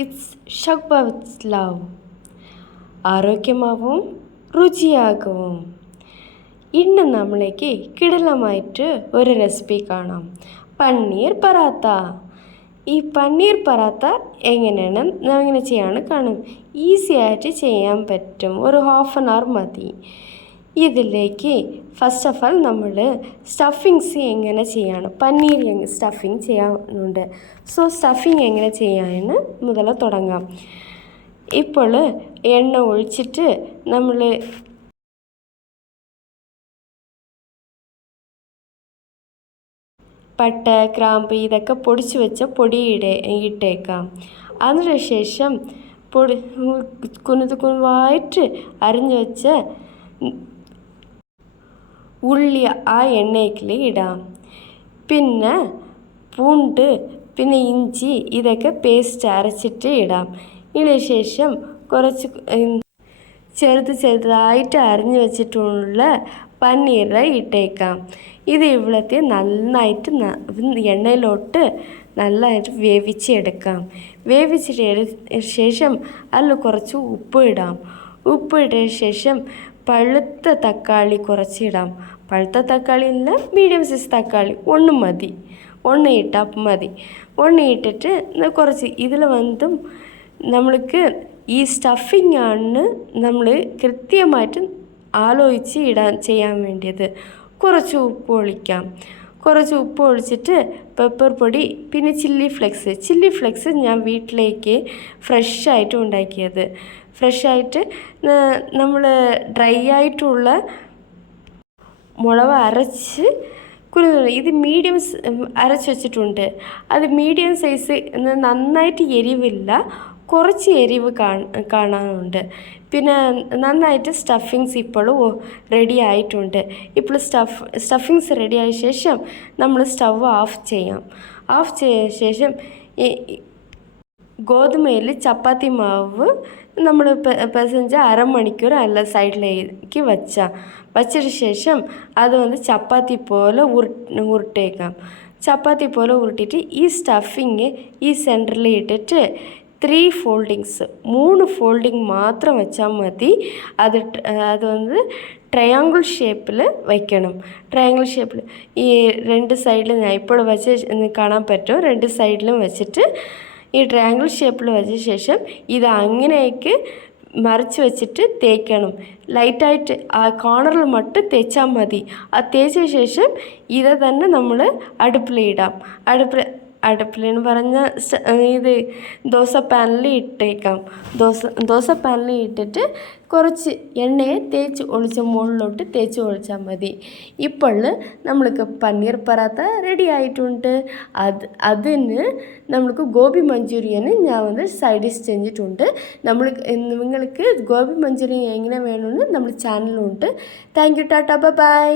It's ഷഗ്ബ with love. ആരോഗ്യമാവും രുചിയാகவும். ഇന്ന് നമ്മൾക്ക് കിടിലമായിട്ട് ഒരു റെസിപ്പി കാണാം, പനീർ പറാത്ത. ഈ പനീർ പറാത്ത എങ്ങനെ ചെയ്യാൻ കാണും. ഈസി ആയിട്ട് ചെയ്യാൻ പറ്റും, ഒരു 1/2 hour മതി. ഇതിലേക്ക് ഫസ്റ്റ് ഓഫ് ഓൾ നമ്മൾ സ്റ്റഫിങ്സ് എങ്ങനെ ചെയ്യാണ്, പനീർ സ്റ്റഫിങ് ചെയ്യാനുണ്ട്. സോ സ്റ്റഫിങ് എങ്ങനെ ചെയ്യാമെന്ന് മുതൽ തുടങ്ങാം. ഇപ്പോൾ എണ്ണ ഒഴിച്ചിട്ട് നമ്മൾ പട്ട, ഗ്രാമ്പ് ഇതൊക്കെ പൊടിച്ച് വെച്ച പൊടി ഇട്ടേക്കാം. അതിനുശേഷം കുനുവായിട്ട് അരിഞ്ഞു വെച്ച ഉള്ളി ആ എണ്ണയ്ക്കിൽ ഇടാം. പിന്നെ പൂണ്ട്, പിന്നെ ഇഞ്ചി ഇതൊക്കെ പേസ്റ്റ് അരച്ചിട്ട് ഇടാം. ഇതിന് ശേഷം കുറച്ച് ചെറുതായിട്ട് അരിഞ്ഞു വെച്ചിട്ടുള്ള പനീർ ഇട്ടേക്കാം. ഇത് ഇവിടത്തെ നന്നായിട്ട് എണ്ണയിലോട്ട് നല്ലതായിട്ട് വേവിച്ചെടുക്കാം. വേവിച്ചിട്ട് ശേഷം അതിൽ കുറച്ച് ഉപ്പ് ഇടാം. ഉപ്പിട്ട ശേഷം പഴുത്ത തക്കാളി കുറച്ചിടാം. പഴുത്ത തക്കാളി ഇല്ല, മീഡിയം സൈസ് തക്കാളി മതി, ഇട്ടാൽ മതി. ഇട്ടിട്ട് കുറച്ച് ഇതിൽ നമ്മൾക്ക് ഈ സ്റ്റഫിങ് ആണ് നമ്മൾ കൃത്യമായിട്ട് ആലോചിച്ച് ചെയ്യാൻ വേണ്ടിയത്. കുറച്ച് ഉപ്പ് ഒഴിക്കാം. കുറച്ച് ഉപ്പ് ഒഴിച്ചിട്ട് പെപ്പർ പൊടി, പിന്നെ ചില്ലി ഫ്ലെക്സ് ഞാൻ വീട്ടിലേക്ക് ഫ്രഷായിട്ട് ഉണ്ടാക്കിയത്. ഫ്രഷായിട്ട് നമ്മൾ ഡ്രൈ ആയിട്ടുള്ള മുളക് അരച്ച് ഇത് മീഡിയം അരച്ച് വെച്ചിട്ടുണ്ട്. അത് മീഡിയം സൈസ്, നന്നായിട്ട് എരിവില്ല, കുറച്ച് എരിവ് കാണാനുണ്ട്. പിന്നെ നന്നായിട്ട് സ്റ്റഫിങ്സ് ഇപ്പോഴും റെഡി ആയിട്ടുണ്ട്. ഇപ്പോൾ സ്റ്റഫിങ്സ് റെഡി ആയ ശേഷം നമ്മൾ സ്റ്റവ് ഓഫ് ചെയ്യാം. ഓഫ് ചെയ്ത ശേഷം ഗോതമ്പയിൽ ചപ്പാത്തി മാവ് നമ്മൾ പിസഞ്ച് അരമണിക്കൂർ അല്ല സൈഡിലേക്ക് വച്ചതിന് ശേഷം അത് ചപ്പാത്തി പോലെ ഉരുട്ടേക്കാം. ചപ്പാത്തി പോലെ ഉരുട്ടിയിട്ട് ഈ സ്റ്റഫിങ് ഈ സെൻറ്ററിൽ ഇട്ടിട്ട് 3 ഫോൾഡിങ്സ് 3 ഫോൾഡിങ് മാത്രം വെച്ചാൽ മതി. അത് ട്രയാങ്കിൾ ഷേപ്പിൽ വയ്ക്കണം. ട്രയാങ്കിൾ ഷേപ്പിൽ ഈ 2 സൈഡിലും ഞാൻ ഇപ്പോൾ വെച്ച് കാണാൻ പറ്റും. 2 സൈഡിലും വെച്ചിട്ട് ഈ ട്രയാങ്കിൾ ഷേപ്പിൽ വെച്ച ശേഷം ഇത് അങ്ങനെയൊക്കെ മറിച്ച് വെച്ചിട്ട് തേക്കണം. ലൈറ്റായിട്ട് ആ കോർണറിൽ மட்டுം തേച്ചാൽ മതി. ആ തേച്ച ശേഷം ഇത് തന്നെ നമ്മൾ അടുപ്പിലിടാം. അടുപ്പിലെന്ന് പറഞ്ഞാൽ ഇത് ദോശ പാനിൽ ഇട്ടേക്കാം. ദോശ പാനിൽ ഇട്ടിട്ട് കുറച്ച് എണ്ണയെ മുകളിലോട്ട് തേച്ച് ഒഴിച്ചാൽ മതി. ഇപ്പോൾ നമ്മൾക്ക് പനീർ പറാത്ത റെഡി ആയിട്ടുണ്ട്. അതിന് നമ്മൾക്ക് ഗോബി മഞ്ചൂരിയന് ഞാൻ സൈഡ് ഡിഷ് ചെയ്തിട്ടുണ്ട്. നിങ്ങൾക്ക് ഗോബി മഞ്ചൂരിയൻ എങ്ങനെ വേണമെന്ന് നമ്മുടെ ചാനലുണ്ട്. Thank you, tata, by.